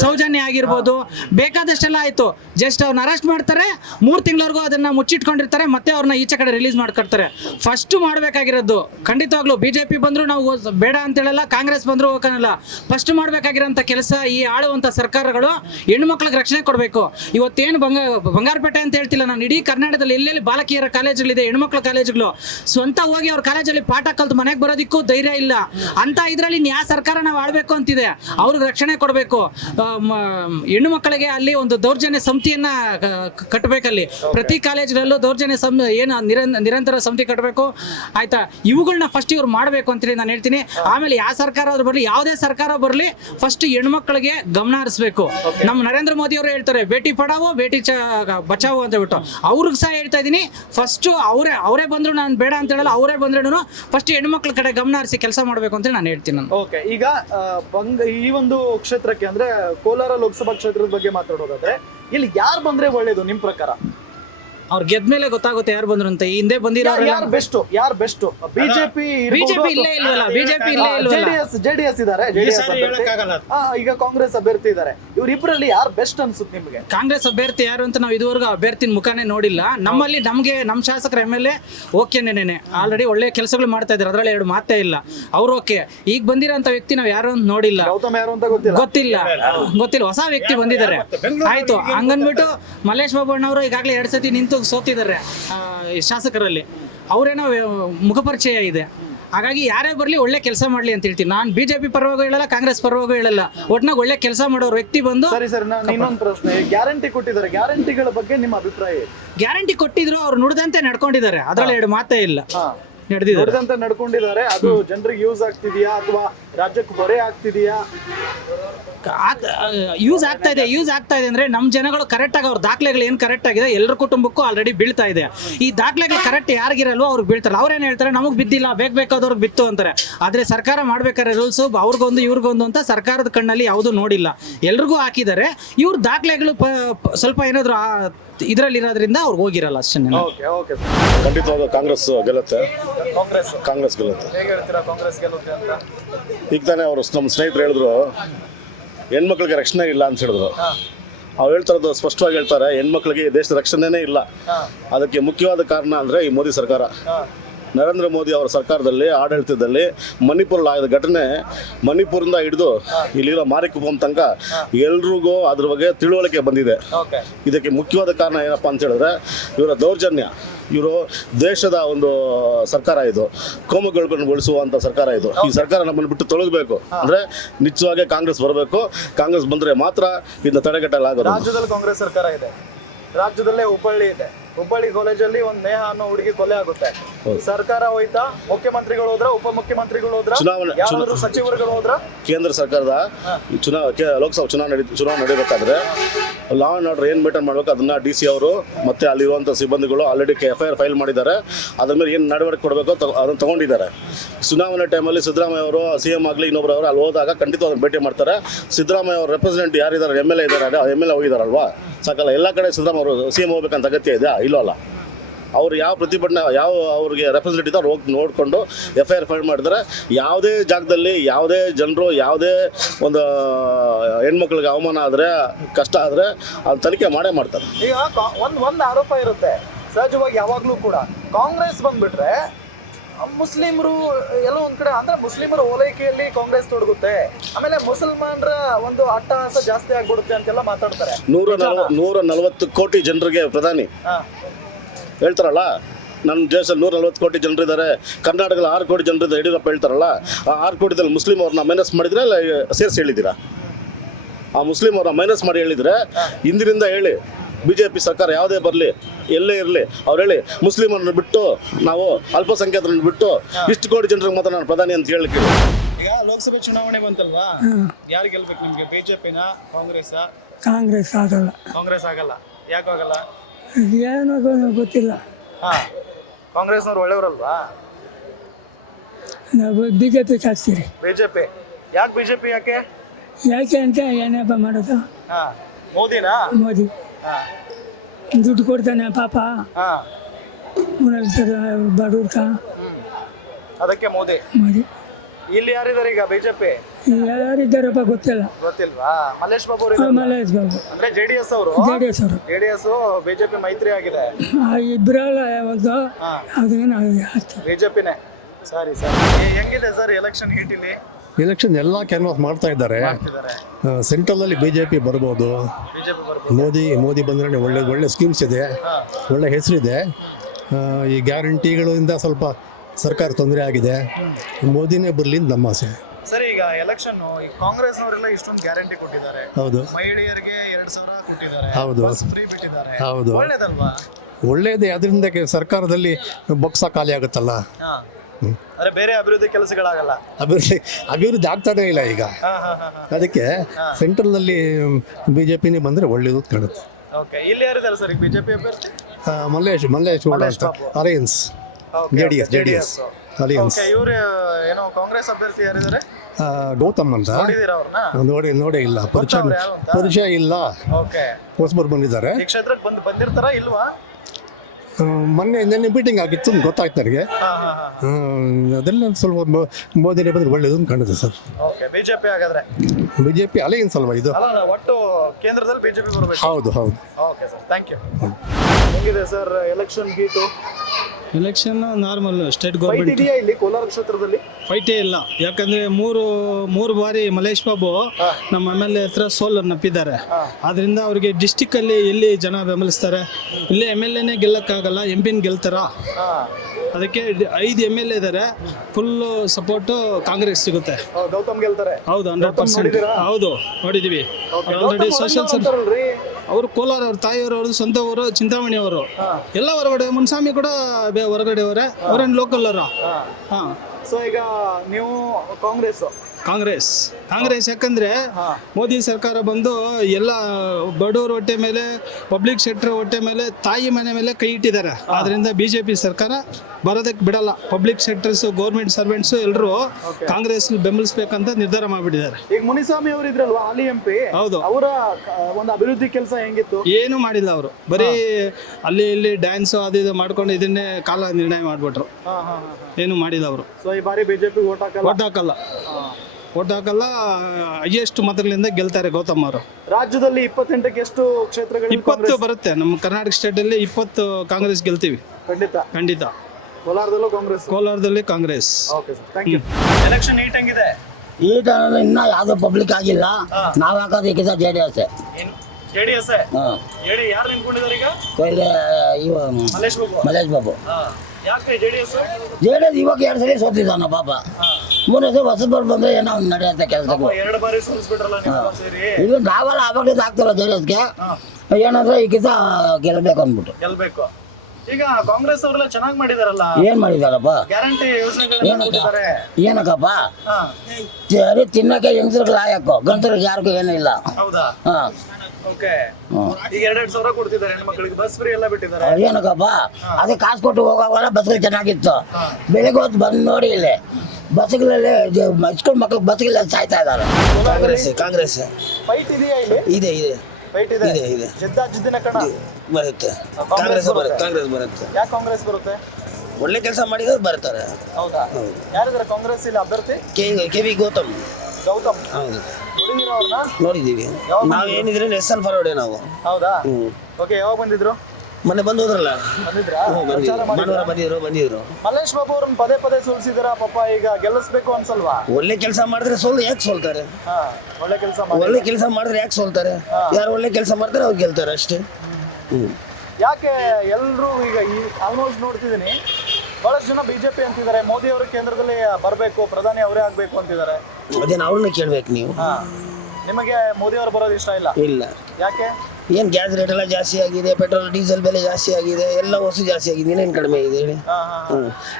ಸೌಜನ್ಯ ಆಗಿರ್ಬೋದು, ಬೇಕಾದಷ್ಟೆಲ್ಲ ಆಯ್ತು. ಜಸ್ಟ್ ಅವ್ರನ್ನ ಅರೆಸ್ಟ್ ಮಾಡ್ತಾರೆ, 3 ತಿಂಗಳವರೆಗೂ ಅದನ್ನ ಮುಚ್ಚಿಟ್ಕೊಂಡಿರ್ತಾರೆ, ಮತ್ತೆ ಅವ್ರನ್ನ ಈಚೆ ಕಡೆ ರಿಲೀಸ್ ಮಾಡ್ಕೊಡ್ತಾರೆ. ಫಸ್ಟ್ ಮಾಡಬೇಕಾಗಿರೋದು ಖಂಡಿತವಾಗ್ಲೂ BJP ಬಂದ್ರು ನಾವು ಬೇಡ ಅಂತ ಹೇಳಲ್ಲ, ಕಾಂಗ್ರೆಸ್ ಬಂದ್ರು ಹೋಗಲ್ಲ. ಫಸ್ಟ್ ಮಾಡಬೇಕಾಗಿರೋಂಥ ಕೆಲಸ ಈ ಆಳುವಂಥ ಸರ್ಕಾರಗಳು ಹೆಣ್ಣು ಮಕ್ಕಳಿಗೆ ರಕ್ಷಣೆ ಕೊಡಬೇಕು. ಇವತ್ತೇನು ಬಂಗಾರಪೇಟೆ ಅಂತ ಹೇಳ್ತಿಲ್ಲ ನಾನು, ಇಡೀ ಕರ್ನಾಟಕದಲ್ಲಿ ಎಲ್ಲೆಲ್ಲಿ ಬಾಲಕಿಯರ ಕಾಲೇಜುಗಳಿದೆ, ಹೆಣ್ಮಕ್ಳ ಕಾಲೇಜುಗಳು, ಸ್ವಂತ ಹೋಗಿ ಅವ್ರ ಕಾಲೇಜಲ್ಲಿ ಪಾಠ ಕಲ್ತು ಮನೆಗೆ ಬರೋದಕ್ಕೂ ಧೈರ್ಯ ಇಲ್ಲ ಅಂತ ಇದರಲ್ಲಿ ಯಾವ ಸರ್ಕಾರ ನಾವು ಆಳ್ಬೇಕು ಅಂತಿದೆ. ಅವ್ರಿಗೆ ರಕ್ಷಣೆ ಕೊಡಬೇಕು. ಹೆಣ್ಣು ಮಕ್ಕಳಿಗೆ ಅಲ್ಲಿ ಒಂದು ದೌರ್ಜನ್ಯ ಸಮಿತಿಯನ್ನ ಕಟ್ಟಬೇಕಲ್ಲಿ. ಪ್ರತಿ ಕಾಲೇಜ್ಗಳಲ್ಲೂ ದೌರ್ಜನ್ಯ ಏನು ನಿರಂತರ ಸಮಿತಿ ಕಟ್ಟಬೇಕು, ಆಯ್ತಾ? ಇವುಗಳನ್ನ ಫಸ್ಟ್ ಇವ್ರು ಮಾಡಬೇಕು ಅಂತೇಳಿ ನಾನು ಹೇಳ್ತೀನಿ. ಆಮೇಲೆ ಯಾವ ಸರ್ಕಾರ ಆದ್ರೂ ಬರಲಿ, ಯಾವುದೇ ಸರ್ಕಾರ ಬರಲಿ, ಫಸ್ಟ್ ಹೆಣ್ಮಕ್ಳಿಗೆ ಗಮನ ಹರಿಸ್ಬೇಕು. ನಮ್ಮ ನರೇಂದ್ರ ಮೋದಿ ಅವರು ಹೇಳ್ತಾರೆ ಬೇಟಿ ಪಡಾವೋ ಬೇಟಿ ಬಚಾವೋ ಅಂತ ಬಿಟ್ಟು, ಅವ್ರಿಗೆ ಸಹ ಹೇಳ್ತಾ ಇದ್ದೀನಿ. ಫಸ್ಟ್ ಅವರೇ ಬಂದ್ರು ನಾನು ಬೇಡ ಅಂತ ಹೇಳಲ್ಲ, ಅವರೇ ಬಂದ್ರೂ ಫಸ್ಟ್ ಹೆಣ್ಮಕ್ಳ ಕಡೆ ಗಮನ ಹರಿಸಿ ಕೆಲಸ ಮಾಡಬೇಕು ಅಂತ ನಾನು ಹೇಳ್ತೀನಿ ನಾನು. ಓಕೆ. ಈಗ ಈ ಒಂದು ಕ್ಷೇತ್ರಕ್ಕೆ ಅಂದ್ರೆ ಕೋಲಾರ ಲೋಕಸಭಾ ಕ್ಷೇತ್ರದ ಬಗ್ಗೆ ಮಾತಾಡೋದಾದ್ರೆ ಇಲ್ಲಿ ಯಾರು ಬಂದ್ರೆ ಒಳ್ಳೇದು ನಿಮ್ ಪ್ರಕಾರ? ಅವ್ರು ಗೆದ್ಮೇಲೆ ಗೊತ್ತಾಗುತ್ತೆ ಯಾರು ಬಂದ್ರು ಅಂತ. ಹಿಂದೆ ಬಂದಿರೋ ಯಾರು ಬೆಸ್ಟ್? ಬಿಜೆಪಿ ಇಲ್ಲೇ ಇಲ್ವಲ್ಲ, ಬಿಜೆಪಿ ಇಲ್ಲೇ ಇಲ್ವಲ್ಲ, ಜೆಡಿಎಸ್ ಇದಾರೆ, ಈಗ ಕಾಂಗ್ರೆಸ್ ಅಭ್ಯರ್ಥಿ ಇದಾರೆ. ಇವರಿಬ್ಬರಲ್ಲಿ ಯಾರು ಬೆಸ್ಟ್ ಅನ್ಸುತ್ತೆ ನಿಮ್ಗೆ? ಕಾಂಗ್ರೆಸ್ ಅಭ್ಯರ್ಥಿ ಯಾರು ಅಂತ ನಾವು ಇದುವರೆಗೂ ಅಭ್ಯರ್ಥಿನ ಮುಖಾನೇ ನೋಡಿಲ್ಲ. ನಮ್ಮಲ್ಲಿ ನಮ್ಮ ಶಾಸಕರ MLA ಓಕೆನೇನೆ ಆಲ್ರೆಡಿ ಒಳ್ಳೆ ಕೆಲಸಗಳು ಮಾಡ್ತಾ ಇದ್ದಾರೆ, ಅದರಲ್ಲಿ ಎರಡು ಮಾತೇ ಇಲ್ಲ. ಅವ್ರು ಓಕೆ. ಈಗ ಬಂದಿರೋಂಥ ವ್ಯಕ್ತಿ ನಾವು ಯಾರು ಅಂತ ನೋಡಿಲ್ಲ, ಗೌತಮ್ ಯಾರು ಅಂತ ಗೊತ್ತಿಲ್ಲ. ಹೊಸ ವ್ಯಕ್ತಿ ಬಂದಿದ್ದಾರೆ, ಆಯ್ತು. ಹಂಗನ್ಬಿಟ್ಟು ಮಲ್ಲೇಶ್ ಬಾಬು ಅಣ್ಣವರು ಈಗಾಗಲೇ 2 ಸತಿ ನಿಂತು ಸೋತಿದ್ದಾರೆ ಶಾಸಕರಲ್ಲಿ. ಅವರೇನೋ ಮುಖಪರಿಚಯ ಇದೆ. ಹಾಗಾಗಿ ಯಾರೇ ಬರಲಿ ಒಳ್ಳೆ ಕೆಲಸ ಮಾಡಲಿ ಅಂತ ಹೇಳ್ತೀನಿ ನಾನು. BJP ಪರವಾಗೂ ಹೇಳಲ್ಲ, ಕಾಂಗ್ರೆಸ್ ಪರವಾಗೂ ಹೇಳಲ್ಲ, ಒಟ್ನಾಗ ಒಳ್ಳೆ ಕೆಲಸ ಮಾಡೋರು ವ್ಯಕ್ತಿ ಬಂದು. ಸರಿ ನಾನು ಇನ್ನೊಂದು ಪ್ರಶ್ನೆ, ಗ್ಯಾರಂಟಿ ಕೊಟ್ಟಿದ್ದಾರೆ, ಗ್ಯಾರಂಟಿಗಳ ಬಗ್ಗೆ ನಿಮ್ಮ ಅಭಿಪ್ರಾಯ? ಗ್ಯಾರಂಟಿ ಕೊಟ್ಟಿದ್ರು, ಅವ್ರು ನುಡಿದಂತೆ ನಡ್ಕೊಂಡಿದ್ದಾರೆ, ಅದರಲ್ಲಿ ಎರಡು ಮಾತೇ ಇಲ್ಲ. ನಡೆದಿದ್ದಾರೆ, ನಡ್ಕೊಂಡಿದ್ದಾರೆ. ಅದು ಜನರಿಗೆ ಯೂಸ್ ಆಗ್ತಿದೆಯಾ ಅಥವಾ ರಾಜ್ಯಕ್ಕೆ ಹೊರೆ ಆಗ್ತಿದೆಯಾ? ಯೂಸ್ ಆಗ್ತಾ ಇದೆ ಅಂದ್ರೆ ನಮ್ಮ ಜನಗಳು ಕರೆಕ್ಟ್ ಆಗಿ ಅವ್ರ ದಾಖಲೆಗಳು ಏನು ಕರೆಕ್ಟ್ ಆಗಿದೆ ಎಲ್ಲರ ಕುಟುಂಬಕ್ಕೂ ಆಲ್ರೆಡಿ ಬೀಳ್ತಾ ಇದೆ. ಈ ದಾಖಲೆಗಳು ಕರೆಕ್ಟ್ ಯಾರಿಗಿರಲ್ವೋ ಅವ್ರಿಗೆ ಬೀಳ್ತಾರಲ್ಲ, ಅವ್ರೇನು ಹೇಳ್ತಾರೆ ನಮಗೆ ಬಿದ್ದಿಲ್ಲ, ಬೇಕಾದವ್ರಿಗೆ ಬಿತ್ತು ಅಂತಾರೆ. ಆದರೆ ಸರ್ಕಾರ ಮಾಡ್ಬೇಕಾದ್ರೆ ರೂಲ್ಸ್ ಅವ್ರಿಗೊಂದು ಇವ್ರಿಗೊಂದು ಅಂತ ಸರ್ಕಾರದ ಕಣ್ಣಲ್ಲಿ ಯಾವುದೂ ನೋಡಿಲ್ಲ, ಎಲ್ರಿಗೂ ಹಾಕಿದ್ದಾರೆ. ಇವ್ರ ದಾಖಲೆಗಳು ಸ್ವಲ್ಪ ಏನಾದ್ರು ಇದರಲ್ಲಿ ಇರೋದ್ರಿಂದ ಅವ್ರಿಗೆ ಹೋಗಿರಲ್ಲ ಅಷ್ಟೇ. Okay okay sir. ಖಂಡಿತವಾದ ಕಾಂಗ್ರೆಸ್ ಗೆಲ್ಲುತ್ತೆ. ಕಾಂಗ್ರೆಸ್ ಗೆಲ್ಲುತ್ತೆ. ಹೇಗೆ ಹೇಳ್ತೀರಾ ಕಾಂಗ್ರೆಸ್ ಗೆಲ್ಲುತ್ತೆ ಅಂತ? ಈಗ ತಾನೇ ಅವರು ನಮ್ಮ ಸ್ನೇಹಿತರು ಹೇಳಿದ್ರು ಹೆಣ್ಮಕ್ಳಿಗೆ ರಕ್ಷಣೆ ಇಲ್ಲ ಅಂತ ಹೇಳಿದ್ರು. ಅವ್ರು ಹೇಳ್ತಾರದು ಸ್ಪಷ್ಟವಾಗಿ ಹೇಳ್ತಾರೆ, ಹೆಣ್ಮಕ್ಳಿಗೆ ದೇಶದ ರಕ್ಷಣೆನೇ ಇಲ್ಲ. ಅದಕ್ಕೆ ಮುಖ್ಯವಾದ ಕಾರಣ ಅಂದರೆ ಈ ಮೋದಿ ಸರ್ಕಾರ. ನರೇಂದ್ರ ಮೋದಿ ಅವರ ಸರ್ಕಾರದಲ್ಲಿ ಆಡಳಿತದಲ್ಲಿ ಮಣಿಪುರಲ್ಲಿ ಆಗಿದ ಘಟನೆ, ಮಣಿಪುರಿಂದ ಹಿಡಿದು ಇಲ್ಲಿರೋ ಮಾರಿಕುಪ್ಪಂ ತನಕ ಎಲ್ರಿಗೂ ಅದ್ರ ಬಗ್ಗೆ ತಿಳುವಳಿಕೆ ಬಂದಿದೆ. ಇದಕ್ಕೆ ಮುಖ್ಯವಾದ ಕಾರಣ ಏನಪ್ಪ ಅಂತ ಹೇಳಿದ್ರೆ ಇವರ ದೌರ್ಜನ್ಯ. ಇವರು ದೇಶದ ಒಂದು ಸರ್ಕಾರ, ಇದು ಕೋಮುಗಲಭೆಗೊಳಿಸುವಂಥ ಸರ್ಕಾರ ಇದು. ಈ ಸರ್ಕಾರ ನಮ್ಮನ್ನು ಬಿಟ್ಟು ತೊಲಗಬೇಕು ಅಂದರೆ ನಿಶ್ಚಯವಾಗಿ ಕಾಂಗ್ರೆಸ್ ಬರಬೇಕು. ಕಾಂಗ್ರೆಸ್ ಬಂದರೆ ಮಾತ್ರ ಇದನ್ನ ತಡೆಗಟ್ಟಲಾಗೋದು. ರಾಜ್ಯದಲ್ಲಿ ಕಾಂಗ್ರೆಸ್ ಸರ್ಕಾರ ಇದೆ, ರಾಜ್ಯದಲ್ಲೇ ಹುಬ್ಬಳ್ಳಿ ಇದೆ. ಹುಬ್ಬಳ್ಳಿ ಕಾಲೇಜಲ್ಲಿ ಒಂದು ನೇಹ ಅನ್ನೋ ಹುಡುಗಿ ಕೊಲೆ ಆಗುತ್ತೆ. ಸರ್ಕಾರ ಹೋಯ್ತಾ? ಮುಖ್ಯಮಂತ್ರಿಗಳು ಹೋದ್ರ, ಉಪಮುಖ್ಯಮಂತ್ರಿಗಳು ಹೋದ್ರ, ಯಾರಾದ್ರೂ ಸಚಿವರುಗಳು ಹೋದ್ರ? ಕೇಂದ್ರ ಸರ್ಕಾರದ ಲೋಕಸಭಾ ಚುನಾವಣೆ ನಡೀಬೇಕಾದ್ರೆ ಲಾ ಆ್ಯಂಡ್ ಆರ್ಡರ್ ಏನು ಮೇಂಟೈನ್ ಮಾಡಬೇಕು ಅದನ್ನ DC ಅವರು ಮತ್ತು ಅಲ್ಲಿರುವಂಥ ಸಿಬ್ಬಂದಿಗಳು ಆಲ್ರೆಡಿ FIR ಫೈಲ್ ಮಾಡಿದ್ದಾರೆ. ಅದ್ರ ಮೇಲೆ ಏನು ನಡವಳಿಕೆ ಕೊಡಬೇಕು ಅದನ್ನು ತೊಗೊಂಡಿದ್ದಾರೆ. ಚುನಾವಣೆ ಟೈಮಲ್ಲಿ ಸಿದ್ದರಾಮಯ್ಯ ಅವರು CM ಆಗಲಿ ಇನ್ನೊಬ್ಬರು ಅವರು ಅಲ್ಲಿ ಹೋದಾಗ ಖಂಡಿತ ಅವ್ರನ್ನ ಭೇಟಿ ಮಾಡ್ತಾರೆ. ಸಿದ್ದರಾಮಯ್ಯ ಅವ್ರ ರೆಪ್ರೆಸೆಂಟ್ ಯಾರಿದ್ದಾರೆ, MLA ಇದ್ದಾರೆ, MLA ಹೋಗಿದ್ದಾರಲ್ವಾ ಸಾಕಲ್ಲ. ಎಲ್ಲ ಕಡೆ ಸಿದ್ದರಾಮಯ್ಯ ಅವರು CM ಹೋಗ್ಬೇಕಂತ ಅಗತ್ಯ ಇದೆ ಇಲ್ಲವಲ್ಲ. ಅವರು ಯಾವ ಪ್ರತಿಭಟನೆ ಅವ್ರಿಗೆ ರೆಪ್ರೆಸೆಂಟೇಟಿವ್ ಇದ್ದಾರೆ ಹೋಗಿ ನೋಡಿಕೊಂಡು FIR ಫೈಲ್ ಮಾಡಿದ್ರೆ ಯಾವುದೇ ಜಾಗದಲ್ಲಿ ಯಾವುದೇ ಜನರು ಯಾವುದೇ ಒಂದು ಹೆಣ್ಮಕ್ಳಿಗೆ ಅವಮಾನ ಆದರೆ ಕಷ್ಟ ಆದರೆ ಅದು ತನಿಖೆ ಮಾಡೇ ಮಾಡ್ತಾರೆ. ಈಗ ಒಂದು ಆರೋಪ ಇರುತ್ತೆ ಸಹಜವಾಗಿ ಯಾವಾಗಲೂ ಕೂಡ, ಕಾಂಗ್ರೆಸ್ ಬಂದ್ಬಿಟ್ರೆ ಮುಸ್ಲಿಮರು ಎಲ್ಲೋ ಒಂದ್ ಕಡೆ ಅಂದ್ರೆ ಮುಸ್ಲಿಮರ ಓಲೈಕೆಯಲ್ಲಿ ಕಾಂಗ್ರೆಸ್ ತೊಡಗುತ್ತೆ, ಆಮೇಲೆ ಮುಸಲ್ಮಾನರ ಒಂದು ಅಟ್ಟಹಾಸ ಜಾಸ್ತಿ ಆಗ್ಬಿಡುತ್ತೆ ಅಂತೆಲ್ಲ ಮಾತಾಡ್ತಾರೆ. 140 ಕೋಟಿ ಜನರಿಗೆ ಪ್ರಧಾನಿ ಹೇಳ್ತಾರಲ್ಲ, ನಮ್ಮ ದೇಶದಲ್ಲಿ 140 ಕೋಟಿ ಜನರಿದ್ದಾರೆ, ಕರ್ನಾಟಕದಲ್ಲಿ 6 ಕೋಟಿ ಜನರಿದ್ದಾರೆ ಯಡಿಯೂರಪ್ಪ ಹೇಳ್ತಾರಲ್ಲ. ಆ 6 ಕೋಟಿದಲ್ಲಿ ಮುಸ್ಲಿಂ ಅವ್ರನ್ನ ಮೈನಸ್ ಮಾಡಿದ್ರೆ ಇಲ್ಲ ಸೇರಿಸಿ ಹೇಳಿದ್ದೀರಾ? ಆ ಮುಸ್ಲಿಂ ಅವ್ರನ್ನ ಮೈನಸ್ ಮಾಡಿ ಹೇಳಿದರೆ ಹಿಂದಿನಿಂದ ಹೇಳಿ BJP ಸರ್ಕಾರ ಯಾವುದೇ ಬರಲಿ ಎಲ್ಲೇ ಇರಲಿ ಅವ್ರು ಹೇಳಿ ಮುಸ್ಲಿಮರನ್ನು ಬಿಟ್ಟು ನಾವು ಅಲ್ಪಸಂಖ್ಯಾತರನ್ನು ಬಿಟ್ಟು ಇಷ್ಟು ಕೋಟಿ ಜನರಿಗೆ ಮಾತ್ರ ನಾನು ಪ್ರಧಾನಿ ಅಂತ ಹೇಳಲಿಕ್ಕೆ. ಈಗ ಲೋಕಸಭೆ ಚುನಾವಣೆ ಬಂತಲ್ವಾ, ಯಾರು ಗೆಲ್ಬೇಕು ನಿಮ್ಗೆ? BJPನ ಕಾಂಗ್ರೆಸ್? ಕಾಂಗ್ರೆಸ್ ಆಗಲ್ಲ. ಕಾಂಗ್ರೆಸ್ ಆಗಲ್ಲ. ಯಾಕಾಗಲ್ಲ? ಏನೋ ಗೊತ್ತಿಲ್ಲ. ಕಾಂಗ್ರೆಸ್ನವ್ರು ಒಳ್ಳೆಯವರಲ್ವಾ? ನಾವು BJP ಕಾಸ್ತೀರಿ. BJP ಯಾಕೆ? BJP ಯಾಕೆ ಅಂತ ಏನಪ್ಪ ಮಾಡೋದು? ಮೋದಿನಾ? ಮೋದಿ ದುಡ್ಡು ಕೊಡ್ತಾನೆ ಪಾಪ ಬಡವ್ರಕ, ಅದಕ್ಕೆ ಮೋದಿ. ಇಲ್ಲಿ ಯಾರಿದ್ದಾರೆ ಈಗ BJP? ಯಾರಿದ್ದಾರಪ್ಪ ಗೊತ್ತಿಲ್ವಾ? ಮಲ್ಲೇಶ್ ಬಾಬು ಮಲ್ಲೇಶ್ ಬಾಬು ಅಂದ್ರೆ JDS ಅವರು. JDS BJP ಮೈತ್ರಿ ಆಗಿದೆ. ಇಬ್ಬರಲ್ಲ ಒಂದು ಅದೇನು BJPನೇ. ಸರಿ ಹೆಂಗಿದೆ ಸರ್ ಎಲೆಕ್ಷನ್ ಹೀಟ್ ಇಲ್ಲಿ? ಎಲೆಕ್ಷನ್ ಎಲ್ಲ ಕ್ಯಾನ್ವಾಸ್ ಮಾಡ್ತಾ ಇದ್ದಾರೆ. ಸೆಂಟ್ರಲಲ್ಲಿ BJP ಬರ್ಬೋದು. ಮೋದಿ ಬಂದ್ರೆ ಒಳ್ಳೆ ಸ್ಕೀಮ್ಸ್ ಇದೆ, ಒಳ್ಳೆ ಹೆಸರಿದೆ. ಈ ಗ್ಯಾರಂಟಿಗಳಿಂದ ಸ್ವಲ್ಪ ಸರ್ಕಾರ ತೊಂದರೆ ಆಗಿದೆ. ಮೋದಿನೇ ಬರಲಿ ನಮ್ಮ ಆಸೆ. ಸರಿ, ಈಗ ಎಲೆಕ್ಷನ್ ಈ ಕಾಂಗ್ರೆಸ್ ಅವರೆಲ್ಲ ಇಷ್ಟೊಂದು ಗ್ಯಾರಂಟಿ ಕೊಟ್ಟಿದ್ದಾರೆ. ಹೌದು, ಮಹಿಳೆಯರಿಗೆ 2,000 ಕೊಟ್ಟಿದ್ದಾರೆ. ಹೌದು, ಫ್ರೀ ಬಿಟ್ಟಿದ್ದಾರೆ. ಹೌದು, ಒಳ್ಳೇದಲ್ವಾ? ಒಳ್ಳೇದೇ. ಅದರಿಂದ ಸರ್ಕಾರದಲ್ಲಿ ಬೊಕ್ಸ ಖಾಲಿ ಆಗುತ್ತಲ್ಲ. ಅಂದ್ರೆ ಬೇರೆ ಅಭಿವೃದ್ಧಿ ಕೆಲಸಗಳಾಗಲ್ಲ. ಅಭಿವೃದ್ಧಿ ಆಗ್ತಾನೆ ಇಲ್ಲ ಈಗ. ಅದಕ್ಕೆ ಸೆಂಟ್ರಲ್ನಲ್ಲಿ BJPನೇ ಬಂದ್ರೆ ಒಳ್ಳೇದು ಕಾಣುತ್ತೆ. ಓಕೆ, ಇಲ್ಲಿ ಯಾರಿದ್ದಾರೆ ಸರ್ BJP ಅಭ್ಯರ್ಥಿ? ಮಲ್ಲೇಶ್ ಗೌಡ ಅಂತ, ಅಲಯನ್ಸ್ JDS ಅಲಯನ್ಸ್. ಇವ್ರು ಏನೋ ಕಾಂಗ್ರೆಸ್ ಅಭ್ಯರ್ಥಿ ಯಾರಿದ್ದಾರೆ? ಗೌತಮ್ ಅಂತ. ನೋಡೇ ಇಲ್ಲ, ಪರಿಚಯ ಇಲ್ಲ. ಹೊಸಬರು ಬಂದಿದ್ದಾರೆ. ಈ ಕ್ಷೇತ್ರಕ್ಕೆ ಬಂದಿರ್ತಾರ ಇಲ್ವಾ? ನಿನ್ನೆ ಮೀಟಿಂಗ್ ಆಗಿತ್ತು, ಗೊತ್ತಾಯ್ತು ನನಗೆ. ಅದೆಲ್ಲ ಸ್ವಲ್ಪ ಮೋದಿನೇ ಬಂದ್ರೆ ಒಳ್ಳೇದು ಅಂತ ಕಾಣುತ್ತೆ ಸರ್. BJP ಹಾಗಾದ್ರೆ BJP ಅಲಯನ್ಸ್ ಅಲ್ವಾ ಇದು? ಒಟ್ಟು ಕೇಂದ್ರದಲ್ಲಿ BJP ಬರಬೇಕು. ಹೌದು. Okay sir, thank you. ಹೇಗಿದೆ sir election heat? Election normal state fight government ಇದೆಯಾ ಇಲ್ಲಿ ಕೋಲಾರ ಕ್ಷೇತ್ರದಲ್ಲಿ? ಫೈಟೇ ಇಲ್ಲ. ಯಾಕಂದ್ರೆ ಮೂರು ಬಾರಿ ಮಲ್ಲೇಶ್ ಬಾಬು ನಮ್ಮ MLA ಹತ್ರ ಸೋಲನ್ನಪ್ಪಿದ್ದಾರೆ. ಆದ್ರಿಂದ ಅವರಿಗೆ ಡಿಸ್ಟಿಕ್ ಅಲ್ಲಿ ಎಲ್ಲಿ ಜನ ಬೆಂಬಲಿಸ್ತಾರೆ? ಇಲ್ಲೇ MLAನೇ ಗೆಲ್ಲಕ್ಕಾಗಲ್ಲ, MP ಗೆಲ್ತಾರ. ಅದಕ್ಕೆ 5 MLA ಇದ್ದಾರೆ. ಫುಲ್ ಸಪೋರ್ಟ್ ಕಾಂಗ್ರೆಸ್ ಸಿಗುತ್ತೆ. ಗೌತಮ್ ಗೆಲ್ತಾರೆ? ಹೌದು, 100%. ಹೌದು, ನೋಡಿದೀವಿ. ಆಲ್ರೆಡಿ ಸೋಷಿಯಲ್ ಅವರು ಕೋಲಾರ, ಅವ್ರ ತಾಯಿಯವರು ಸ್ವಂತ ಊರು ಚಿಂತಾಮಣಿ ಅವರು. ಎಲ್ಲ ಹೊರಗಡೆ, ಮುನ್ಸ್ವಾಮಿ ಕೂಡ ಹೊರಗಡೆ ಅವರೇ, ಅವ್ರೇನು ಲೋಕಲ್ ಅವರ. ಸೊ ಈಗ ನೀವು ಕಾಂಗ್ರೆಸ್ ಕಾಂಗ್ರೆಸ್ ಯಾಕಂದ್ರೆ ಮೋದಿ ಸರ್ಕಾರ ಬಂದು ಎಲ್ಲ ಬಡವರ ಹೊಟ್ಟೆ ಮೇಲೆ, ಪಬ್ಲಿಕ್ ಸೆಕ್ಟರ್ ಹೊಟ್ಟೆ ಮೇಲೆ, ತಾಯಿ ಮನೆ ಮೇಲೆ ಕೈ ಇಟ್ಟಿದ್ದಾರೆ. ಆದ್ರಿಂದ ಬಿಜೆಪಿ ಸರ್ಕಾರ ಬರೋದಕ್ಕೆ ಬಿಡಲ್ಲ. ಪಬ್ಲಿಕ್ ಸೆಕ್ಟರ್ಸ್, ಗೌರ್ಮೆಂಟ್ ಸರ್ವೆಂಟ್ಸ್ ಎಲ್ಲರೂ ಕಾಂಗ್ರೆಸ್ ಬೆಂಬಲಿಸಬೇಕಂತ ನಿರ್ಧಾರ ಮಾಡಿಬಿಟ್ಟಿದ್ದಾರೆ. ಈಗ ಮುನಿಸ್ವಾಮಿ ಅವರು ಇದ್ರಲ್ವಾ ಹಾಲಿ MP, ಹೌದು. ಅವರ ಒಂದು ಅಭಿವೃದ್ಧಿ ಕೆಲಸ ಹೆಂಗಿತ್ತು? ಏನು ಮಾಡಿಲ್ಲ ಅವರು, ಬರೀ ಅಲ್ಲಿ ಇಲ್ಲಿ ಡ್ಯಾನ್ಸ್ ಅದು ಇದು ಮಾಡ್ಕೊಂಡು ಇದನ್ನೇ ಕಾಲ ನಿರ್ಣಯ ಮಾಡಿಬಿಟ್ರು. ಏನು ಮಾಡಿಲ್ಲ ಅವರು. ಸೊ ಈ ಬಾರಿ ಬಿಜೆಪಿ ವೋಟ್ ಹಾಕಲ್ಲ. ಹೈಯೆಸ್ಟ್ ಮತಗಳಿಂದ ಗೆಲ್ತಾರೆ ಗೌತಮ್ ಅವರು. ರಾಜ್ಯದಲ್ಲಿ 28ಕ್ಕೆ ಎಷ್ಟು ಕ್ಷೇತ್ರಗಳು? 20 ಬರುತ್ತೆ. ನಮ್ಮ ಕರ್ನಾಟಕ ಸ್ಟೇಟ್ ಅಲ್ಲಿ 20 ಕಾಂಗ್ರೆಸ್ ಗೆಲ್ತೀವಿ. ಖಂಡಿತ. ಕೋಲಾರದಲ್ಲಿ ಕಾಂಗ್ರೆಸ್. ಎಲೆಕ್ಷನ್ ನೀಟ್ ಹೆಂಗಿದೆ? ಈ ಟೈಮಲ್ಲಿ ಇನ್ನೂ ಯಾವುದೋ ಪಬ್ಲಿಕ್ ಆಗಿಲ್ಲ. ನಾವು ಹಾಕೋದು ಈಗ JDS. JDS ಹೇಳಿ, ಯಾರು ನಿಂತ್ಕೊಂಡಿದ್ದಾರೆ ಈಗ? ಕೊಯ್ಲೆ ಇವ ಮಲೇಶ್ ಬಾಬು. ಯಾಕೆ JDS ಇವಾಗ 2 ಸಲ ಸೋತಿದ್ದಾನ ಪಾಪ. 3 ಸಲ ಹೊಸಬರು ಬಂದ್ರೆ ಏನೋ ಒಂದು ನಡೆಯುತ್ತೆ ಕೆಲಸಗಳು. 2 ಬಾರಿ ಸೋಲಿಸ್ಬಿಟ್ರಲ್ಲ ನೀವು ಸೇರಿ. ಇದು ನಾವೆಲ್ಲ ಆವಾಗಲೇ ಆಗ್ತಾರ JDSಗೆ. ಏನಂದ್ರೆ ಈ ಕಿತ ಗೆಲ್ಬೇಕು ಅಂದ್ಬಿಟ್ಟು. ಗೆಲ್ಬೇಕು. ಈಗ ಕಾಂಗ್ರೆಸ್ ಅವರೆಲ್ಲ ಚೆನ್ನಾಗಿ ಮಾಡಿದಾರಲ್ಲ. ಏನ್ ಮಾಡಿದಾರಪ್ಪ? ಗ್ಯಾರಂಟಿ ಯೋಜನೆಗಳನ್ನ ಕೊಟ್ಟಿದ್ದಾರೆ. ಏನಕ್ಕಪ್ಪ? ತಿನ್ನಕ್ಕೆ ಹೆಂಗಸರಿಗೆ ಲಾಯಕ್ಕೋ, ಗಂಡಸರಿಗೆ ಯಾರಿಗೂ ಏನೂ ಇಲ್ಲ. ಹೌದಾ? ಓಕೆ. ಈಗ 2 ಸಾವಿರ ಕೊಡ್ತಿದ್ದಾರೆ ಹೆಣ್ಮಕ್ಳಿಗೆ, ಬಸ್ ಫ್ರೀ ಎಲ್ಲ ಬಿಟ್ಟಿದ್ದಾರೆ. ಏನಕ್ಕಪ್ಪ? ಅದೇ ಕಾಸು ಕೊಟ್ಟು ಹೋಗೋವಾಗ ಬಸ್ಗಳು ಚೆನ್ನಾಗಿತ್ತು. ಬೆಳಿಗ್ಗೆ ಹೊತ್ತು ಬಂದು ನೋಡಿ ಇಲ್ಲಿ ಬಸ್ಗಳಲ್ಲಿ ಸ್ಕೂಲ್ ಮಕ್ಕಳು ಬಸ್ಗಳು ಸಾಯ್ತಾ ಇದ್ದಾರೆ. ಕಾಂಗ್ರೆಸ್ ಫೈಟ್ ಇದೆಯಾ ಇಲ್ಲಿ? ಇದೆ ಫೈಟ್ ಇದೆ. ಜಿದ್ದಿನ ಕಣ ಬರುತ್ತೆ. ಕಾಂಗ್ರೆಸ್ ಬರುತ್ತೆ. ಯಾಕೆ ಕಾಂಗ್ರೆಸ್ ಬರುತ್ತೆ? ಒಳ್ಳೆ ಕೆಲಸ ಮಾಡಿದ್ರೆ ಬರ್ತಾರೆ. ಹೌದಾ? ಯಾರಿದ್ದಾರೆ ಕಾಂಗ್ರೆಸ್ ಇಲ್ಲಿ ಅಭ್ಯರ್ಥಿ? KV ಗೌತಮ್. ಹೌದು. ನೋಡಿದೀರಾ ಅವ್ರನ್ನ? ನೋಡಿದೀವಿ. ನಾವು ಏನಿದ್ರೆ SL ಫಾರ್ವರ್ಡ್ ನಾವು. ಹೌದಾ? ಓಕೆ. ಯಾವಾಗ ಬಂದಿದ್ರು? ಮೊನ್ನೆ ಬಂದು ಹೋದ್ರಲ್ಲ. ಬಂದಿದ್ರಾ? ಬಂದಿದ್ರು. ಮಲ್ಲೇಶ್ ಬಾಬು ಅವ್ರನ್ನ ಪದೇ ಸೋಲ್ಸಿದಾರ ಪಾಪ. ಈಗ ಗೆಲ್ಲಿಸ್ಬೇಕು ಅನ್ಸಲ್ವಾ? ಒಳ್ಳೆ ಕೆಲಸ ಮಾಡಿದ್ರೆ ಯಾಕೆ ಸೋಲ್ತಾರೆ? ಒಳ್ಳೆ ಕೆಲಸ ಮಾಡಿದ್ರೆ ಯಾಕೆ ಸೋಲ್ತಾರೆ? ಯಾರು ಒಳ್ಳೆ ಕೆಲಸ ಮಾಡ್ತಾರೆ ಅವ್ರು ಗೆಲ್ತಾರೆ ಅಷ್ಟೇ. ಯಾಕೆ ಎಲ್ರು ಈಗ ಆಲ್ಮೋಸ್ಟ್ ನೋಡ್ತಿದ್ದೀನಿ, ಬಹಳಷ್ಟು ಜನ ಬಿಜೆಪಿ ಅಂತಿದ್ದಾರೆ. ಮೋದಿ ಅವರು ಕೇಂದ್ರದಲ್ಲಿ ಬರಬೇಕು, ಪ್ರಧಾನಿ ಅವರೇ ಆಗ್ಬೇಕು ಅಂತಿದ್ದಾರೆ. ಅದೇನು ಅವ್ರನ್ನ ಕೇಳ್ಬೇಕು ನೀವು. ನಿಮಗೆ ಮೋದಿ ಅವರು ಬರೋದು ಇಷ್ಟ ಇಲ್ಲ? ಇಲ್ಲ. ಯಾಕೆ? ಏನ್ ಗ್ಯಾಸ್ ರೇಟ್ ಎಲ್ಲ ಜಾಸ್ತಿ ಆಗಿದೆ, ಪೆಟ್ರೋಲ್ ಡೀಸೆಲ್ ಬೆಲೆ ಜಾಸ್ತಿ ಆಗಿದೆ, ಎಲ್ಲ ವಸ್ತು ಜಾಸ್ತಿ ಆಗಿದೆ. ಇನ್ನೇನು ಕಡಿಮೆ ಇದೆ ಹೇಳಿ?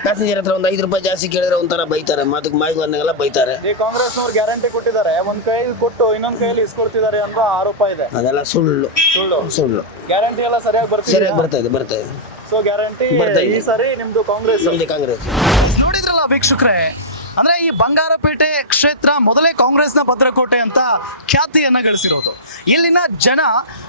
ಪ್ಯಾಸೆಂಜರ್ ಹತ್ರ ಒಂದು 5 ರೂಪಾಯಿ ಜಾಸ್ತಿ ಕೇಳಿದ್ರೆ ಒಂಥರ ಬೈತಾರೆ, ಮಾತಿಗೆ ಮಾಯಿಗೆಲ್ಲ ಬೈತಾರೆ. ಈ ಕಾಂಗ್ರೆಸ್ನವ್ರು ಗ್ಯಾರಂಟಿ ಕೊಟ್ಟಿದ್ದಾರೆ, ಒಂದ್ ಕೈ ಕೊಟ್ಟು ಇನ್ನೊಂದ್ ಕೈಯಲ್ಲಿ ಇಸ್ಕೊಳ್ತಿದ್ದಾರೆ ಅನ್ನೋ ಆರೋಪ ಇದೆ. ಅದೆಲ್ಲ ಸುಳ್ಳು. ಗ್ಯಾರಂಟಿ ಎಲ್ಲ ಸರಿಯಾಗಿ ಬರ್ತಾ ಇದೆ. ಸೊ ಗ್ಯಾರಂಟಿ ಈ ಸಾರಿ ನಿಮ್ದು ಕಾಂಗ್ರೆಸ್. ನೋಡಿದ್ರಲ್ಲ ವೀಕ್ಷಕರೇ, ಅಂದ್ರೆ ಈ ಬಂಗಾರಪೇಟೆ ಕ್ಷೇತ್ರ ಮೊದಲೇ ಕಾಂಗ್ರೆಸ್ನ ಭದ್ರಕೋಟೆ ಅಂತ ಖ್ಯಾತಿಯನ್ನ ಗಳಿಸಿರೋದು. ಇಲ್ಲಿನ ಜನ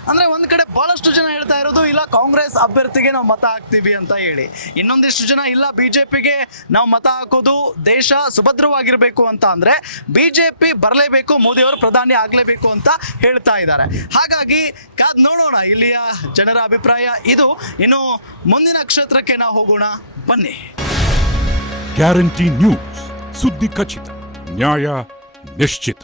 ಅಂದ್ರೆ ಒಂದ್ ಕಡೆ ಬಹಳಷ್ಟು ಜನ ಹೇಳ್ತಾ ಇರೋದು, ಇಲ್ಲ ಕಾಂಗ್ರೆಸ್ ಅಭ್ಯರ್ಥಿಗೆ ನಾವು ಮತ ಹಾಕ್ತೀವಿ ಅಂತ ಹೇಳಿ. ಇನ್ನೊಂದಿಷ್ಟು ಜನ ಇಲ್ಲ ಬಿಜೆಪಿಗೆ ನಾವು ಮತ ಹಾಕೋದು, ದೇಶ ಸುಭದ್ರವಾಗಿರ್ಬೇಕು ಅಂತ ಅಂದ್ರೆ ಬಿಜೆಪಿ ಬರಲೇಬೇಕು, ಮೋದಿ ಅವರು ಪ್ರಧಾನಿ ಆಗ್ಲೇಬೇಕು ಅಂತ ಹೇಳ್ತಾ ಇದ್ದಾರೆ. ಹಾಗಾಗಿ ಕಾದ್ ನೋಡೋಣ ಇಲ್ಲಿಯ ಜನರ ಅಭಿಪ್ರಾಯ ಇದು. ಇನ್ನು ಮುಂದಿನ ಕ್ಷೇತ್ರಕ್ಕೆ ನಾವು ಹೋಗೋಣ, ಬನ್ನಿ. ಗ್ಯಾರಂಟಿ ನ್ಯೂಸ್, ಸುದ್ದಿ ಖಚಿತ, ನ್ಯಾಯ ನಿಶ್ಚಿತ.